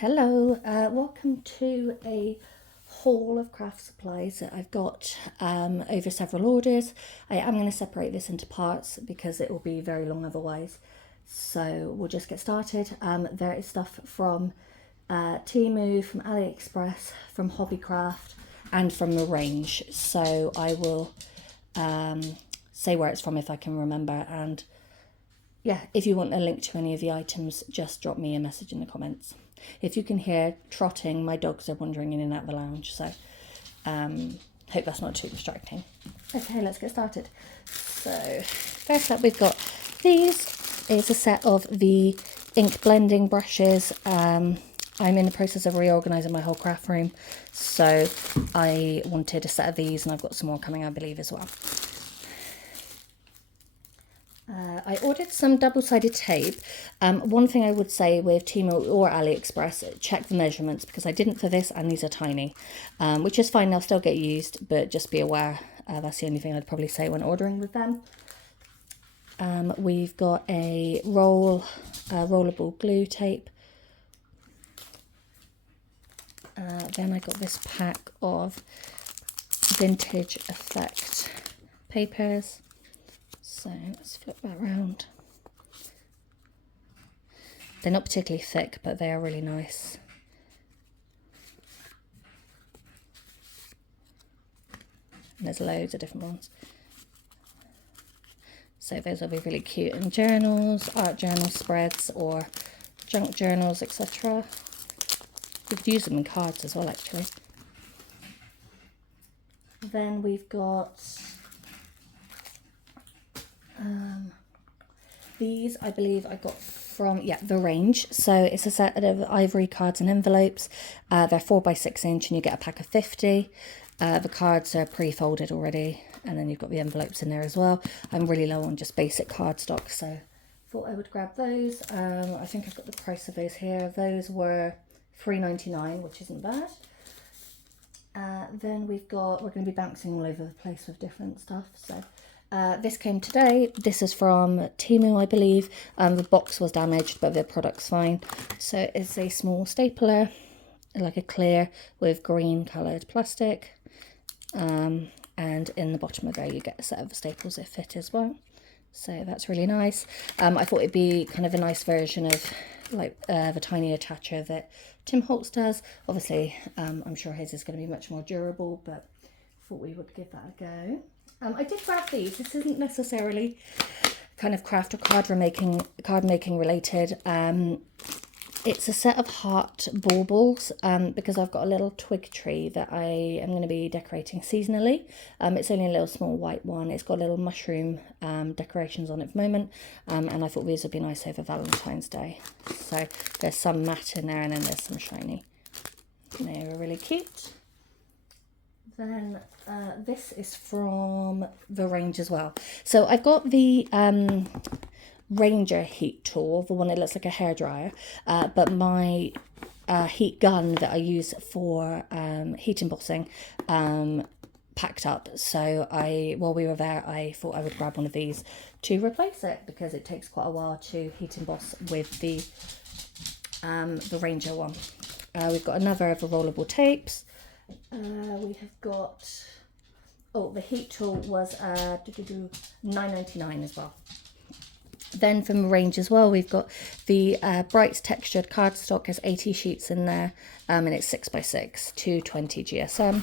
Hello, welcome to a haul of craft supplies that I've got over several orders. I am going to separate this into parts because it will be very long otherwise. So we'll just get started. There is stuff from Temu, from Aliexpress, from Hobbycraft and from the range. So I will say where it's from if I can remember, and yeah, if you want a link to any of the items, just drop me a message in the comments. If you can hear trotting, my dogs are wandering in and out of the lounge, so hope that's not too distracting. Okay, let's get started. So first up we've got these. It's a set of the ink blending brushes. I'm in the process of reorganising my whole craft room, so I wanted a set of these, and I've got some more coming, I believe, as well. I ordered some double-sided tape. One thing I would say with Temu or AliExpress, check the measurements, because I didn't for this and these are tiny, which is fine, they'll still get used, but just be aware. That's the only thing I'd probably say when ordering with them. We've got a rollable glue tape. Then I got this pack of vintage effect papers. So let's flip that around. They're not particularly thick, but they are really nice. And there's loads of different ones. So those will be really cute in journals, art journal spreads, or junk journals, etc. You could use them in cards as well, actually. Then we've got these, I believe I got from, the range. So it's a set of ivory cards and envelopes. They're 4x6 inch and you get a pack of 50. The cards are pre-folded already, and then you've got the envelopes in there as well. I'm really low on just basic cardstock, so thought I would grab those. I think I've got the price of those here. Those were $3.99, which isn't bad. Then we're going to be bouncing all over the place with different stuff. So this came today. This is from Temu, I believe. The box was damaged, but the product's fine. So it's a small stapler, like a clear with green coloured plastic. And in the bottom of there you get a set of staples that fit as well. So that's really nice. I thought it'd be kind of a nice version of like the tiny attacher that Tim Holtz does. Obviously, I'm sure his is going to be much more durable, but thought we would give that a go. I did grab these. This isn't necessarily kind of craft or card making related. It's a set of heart baubles because I've got a little twig tree that I am going to be decorating seasonally. It's only a little small white one. It's got little mushroom decorations on it at the moment, and I thought these would be nice over Valentine's Day. So there's some matte in there and then there's some shiny. They were really cute. Then this is from the range as well. So I've got the Ranger heat tool, the one that looks like a hairdryer, but my heat gun that I use for heat embossing packed up. So while we were there, I thought I would grab one of these to replace it, because it takes quite a while to heat emboss with the Ranger one. We've got another of the rollable tapes. We have got, the heat tool was $9.99 as well. Then from the range as well, we've got the bright textured cardstock. Has 80 sheets in there, and it's 6x6, 220 GSM.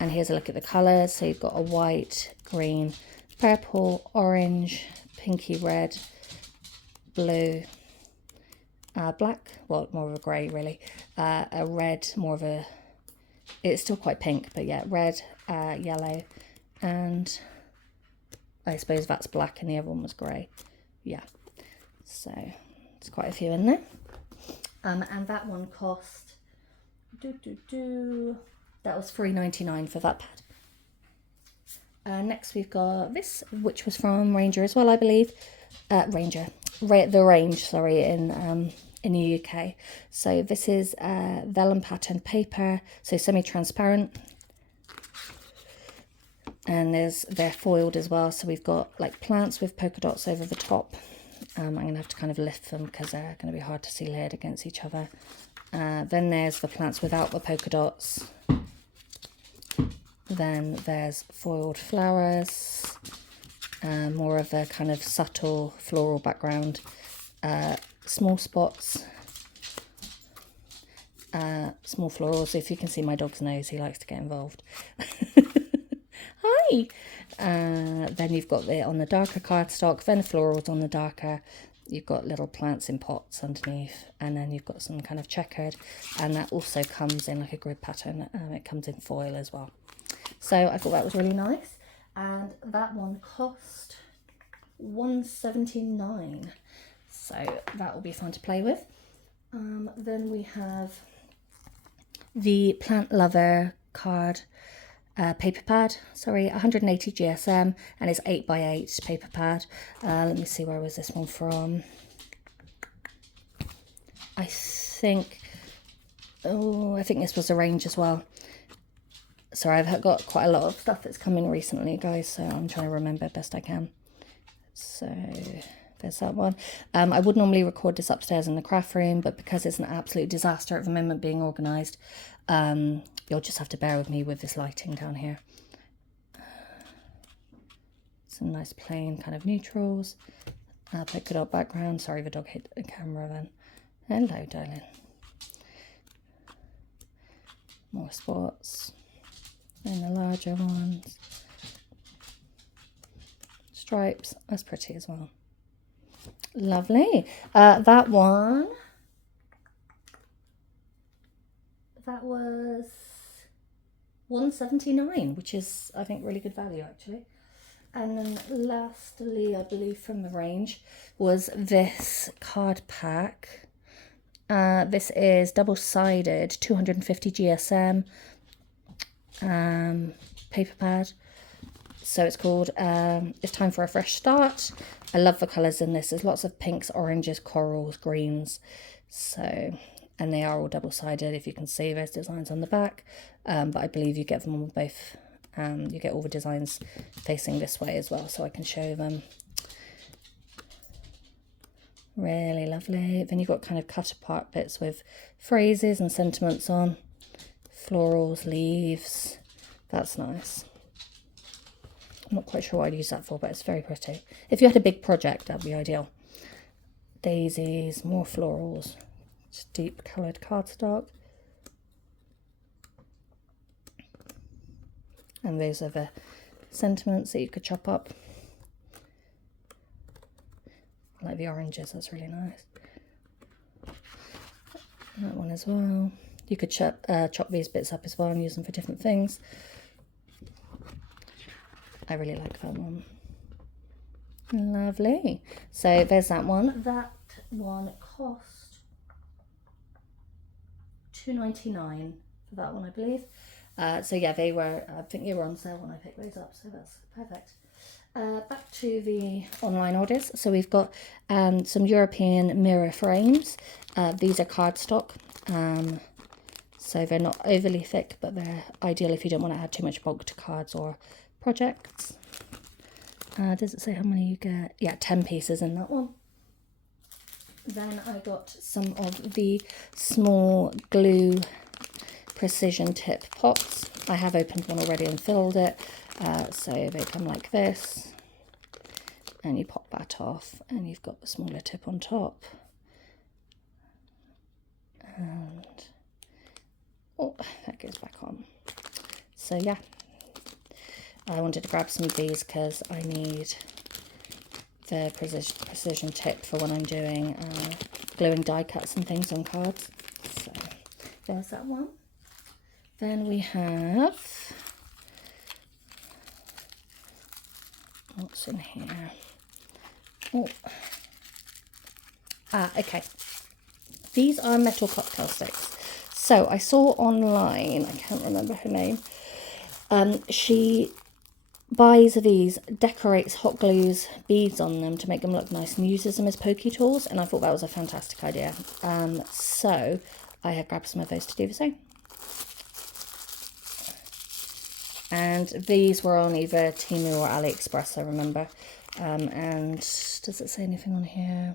And here's a look at the colours. So you've got a white, green, purple, orange, pinky red, blue, black, well, more of a grey really, a red, more of a, it's still quite pink, but yeah, red, yellow, and I suppose that's black, and the other one was grey. Yeah, so it's quite a few in there. And that one cost, that was $3.99 for that pad. Next we've got this, which was from Ranger as well, I believe. The range, sorry, in the UK. So this is vellum pattern paper, so semi-transparent, and they're foiled as well. So we've got like plants with polka dots over the top. I'm gonna have to kind of lift them because they're going to be hard to see layered against each other. Then there's the plants without the polka dots. Then there's foiled flowers, more of a kind of subtle floral background, small spots, small florals. If you can see my dog's nose, he likes to get involved. Hi! Then you've got on the darker cardstock, then florals on the darker. You've got little plants in pots underneath, and then you've got some kind of checkered, and that also comes in like a grid pattern. It comes in foil as well. So I thought that was really nice, and that one cost $1.79. So that will be fun to play with. Then we have the Plant Lover card paper pad, 180 GSM, and it's 8x8 paper pad. Let me see, where was this one from? I think this was a range as well. Sorry, I've got quite a lot of stuff that's come in recently, guys, so I'm trying to remember best I can. So there's that one. I would normally record this upstairs in the craft room, but because it's an absolute disaster at the moment being organised, you'll just have to bear with me with this lighting down here. Some nice plain kind of neutrals. Polka dot background. Sorry, the dog hit the camera then. Hello, darling. More spots. And the larger ones. Stripes. That's pretty as well. Lovely. That one. That was $1.79, which is, I think, really good value actually. And then lastly, I believe from the range, was this card pack. This is double-sided, 250 GSM paper pad. So it's called It's Time for a Fresh Start. I love the colours in this. There's lots of pinks, oranges, corals, greens. So, and they are all double-sided. If you can see, there's designs on the back. But I believe you get them on both. You get all the designs facing this way as well, so I can show them. Really lovely. Then you've got kind of cut apart bits with phrases and sentiments on. Florals, leaves. That's nice. I'm not quite sure what I'd use that for, but it's very pretty. If you had a big project, that'd be ideal. Daisies, more florals. Just deep coloured cardstock. And those are the sentiments that you could chop up. I like the oranges, that's really nice. That one as well. You could chop these bits up as well and use them for different things. I really like that one. Lovely. So there's that one. That one cost $2.99 for that one, I believe. So yeah, they were, I think they were on sale when I picked those up, so that's perfect. Back to the online orders. So we've got some European mirror frames. These are cardstock, so they're not overly thick, but they're ideal if you don't want to add too much bulk to cards or projects. Does it say how many you get? Yeah, 10 pieces in that one. Then I got some of the small glue precision tip pots. I have opened one already and filled it. So they come like this, and you pop that off, and you've got the smaller tip on top. And oh, that goes back on. So yeah, I wanted to grab some of these because I need the precision tip for when I'm doing gluing die cuts and things on cards. So there's that one. Then we have, what's in here? Oh. Okay. These are metal cocktail sticks. So I saw online, I can't remember her name, she buys these, decorates hot glues beads on them to make them look nice and uses them as pokey tools, and I thought that was a fantastic idea. So I have grabbed some of those to do the same. And these were on either Temu or Aliexpress, I remember. And does it say anything on here?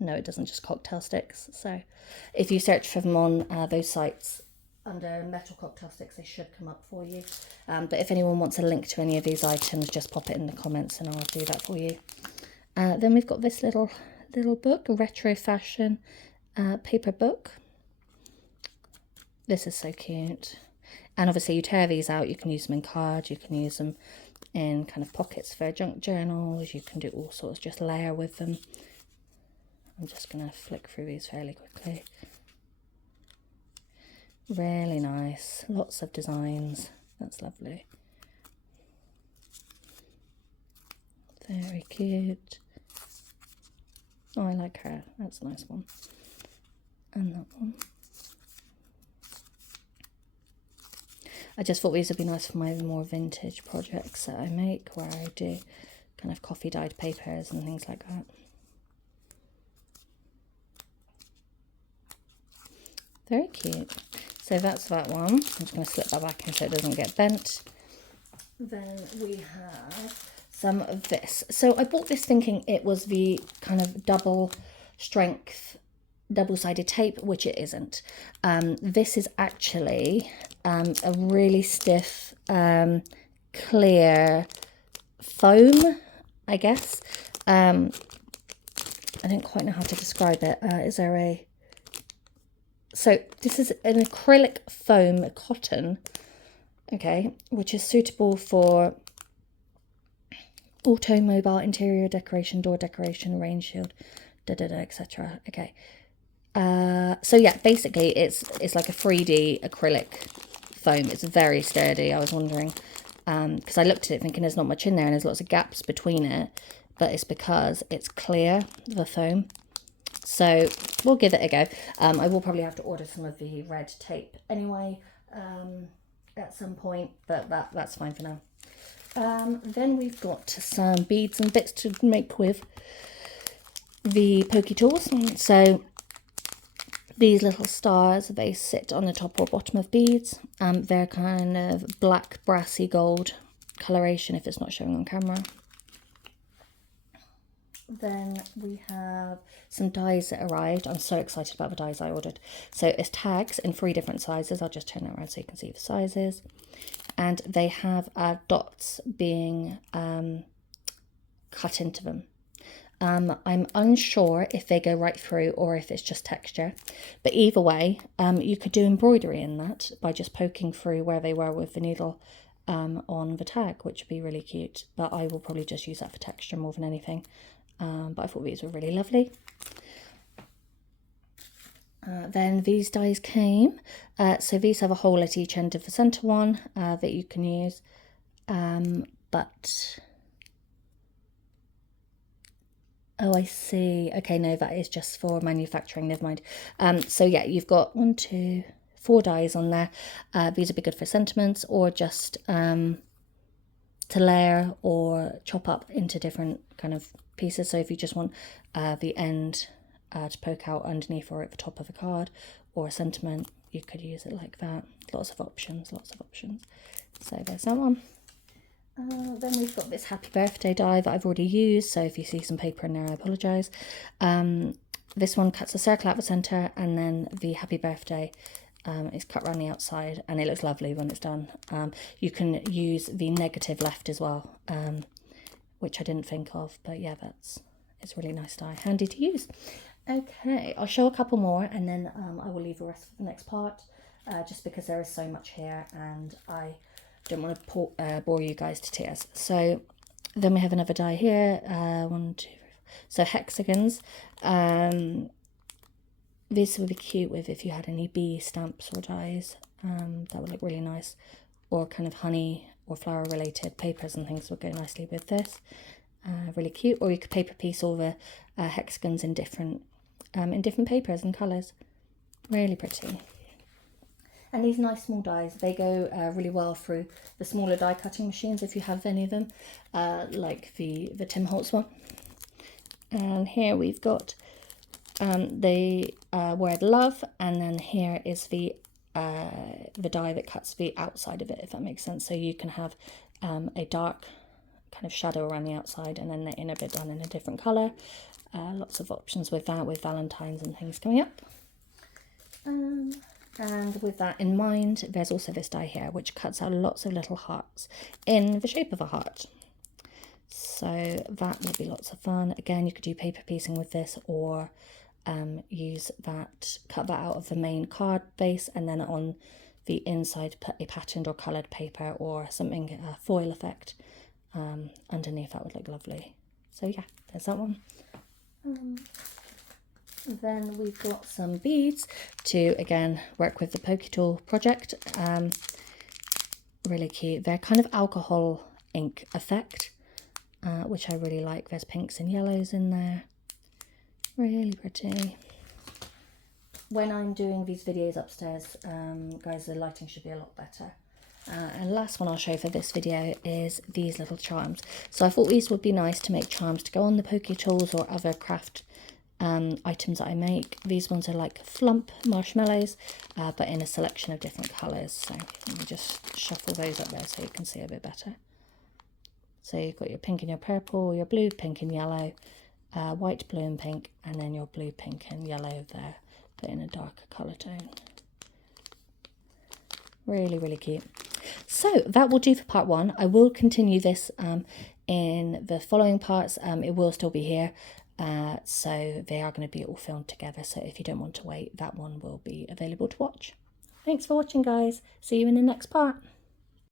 no, it doesn't, just cocktail sticks. So if you search for them on those sites under metal cocktail sticks, they should come up for you. But if anyone wants a link to any of these items, just pop it in the comments and I'll do that for you. Then we've got this little book, retro fashion paper book. This is so cute. And obviously you tear these out, you can use them in cards, you can use them in kind of pockets for junk journals, you can do all sorts, just layer with them. I'm just going to flick through these fairly quickly. Really nice, lots of designs, that's lovely. Very cute. Oh, I like her, that's a nice one. And that one. I just thought these would be nice for my more vintage projects that I make, where I do kind of coffee dyed papers and things like that. Very cute. So that's that one. I'm just going to slip that back in so it doesn't get bent. Then we have some of this. So I bought this thinking it was the kind of double strength, double-sided tape, which it isn't. This is actually a really stiff, clear foam, I guess. I don't quite know how to describe it. Is there a... So this is an acrylic foam cotton, okay, which is suitable for automobile interior decoration, door decoration, rain shield, etc. Okay. So yeah, basically it's like a 3D acrylic foam. It's very sturdy. I was wondering, because I looked at it thinking there's not much in there and there's lots of gaps between it, but it's because it's clear, the foam. So we'll give it a go. I will probably have to order some of the red tape anyway at some point, but that's fine for now. Then we've got some beads and bits to make with the pokey tools. So these little stars, they sit on the top or bottom of beads. They're kind of black brassy gold coloration if it's not showing on camera. Then we have some dies that arrived. I'm so excited about the dies I ordered. So it's tags in 3 different sizes. I'll just turn it around so you can see the sizes. And they have dots being cut into them. I'm unsure if they go right through or if it's just texture. But either way, you could do embroidery in that by just poking through where they were with the needle on the tag, which would be really cute. But I will probably just use that for texture more than anything. But I thought these were really lovely. Then these dies came. So these have a hole at each end of the centre one that you can use. But... oh, I see. Okay, no, that is just for manufacturing, never mind. So yeah, you've got 1, 2, 4 dies on there. These would be good for sentiments or just to layer or chop up into different kind of pieces. So if you just want the end to poke out underneath or at the top of a card or a sentiment, you could use it like that. Lots of options, lots of options. So there's that one. Then we've got this happy birthday die that I've already used, so if you see some paper in there, I apologise. This one cuts a circle out the centre, and then the happy birthday is cut around the outside, and it looks lovely when it's done. You can use the negative left as well, which I didn't think of, but yeah, it's a really nice die, handy to use. Okay, I'll show a couple more, and then I will leave the rest for the next part, just because there is so much here, and I don't want to bore you guys to tears. So then we have another die here, 1, 2, so hexagons. This would be cute with if you had any bee stamps or dies. That would look really nice, or kind of honey or flower related papers and things would go nicely with this. Really cute. Or you could paper piece all the hexagons in different papers and colours. Really pretty. And these nice small dies, they go really well through the smaller die cutting machines if you have any of them, like the Tim Holtz one. And here we've got the word love, and then here is the die that cuts the outside of it, if that makes sense. So you can have a dark kind of shadow around the outside and then the inner bit done in a different colour. Lots of options with that, with Valentine's and things coming up. And with that in mind, there's also this die here, which cuts out lots of little hearts in the shape of a heart. So that will be lots of fun. Again, you could do paper piecing with this, or use that, cut that out of the main card base, and then on the inside put a patterned or coloured paper or something, a foil effect underneath. That would look lovely. So yeah, there's that one. Then we've got some beads to, again, work with the Poketool project. Really cute. They're kind of alcohol ink effect, which I really like. There's pinks and yellows in there. Really pretty. When I'm doing these videos upstairs, guys, the lighting should be a lot better. And last one I'll show for this video is these little charms. So I thought these would be nice to make charms to go on the Poketools or other craft items that I make. These ones are like flump marshmallows, but in a selection of different colours. So let me just shuffle those up there so you can see a bit better. So you've got your pink and your purple, your blue, pink and yellow, white, blue and pink, and then your blue, pink and yellow there, but in a darker colour tone. Really, really cute. So that will do for part one. I will continue this in the following parts. It will still be here. So they are going to be all filmed together. So if you don't want to wait, that one will be available to watch. Thanks for watching, guys. See you in the next part.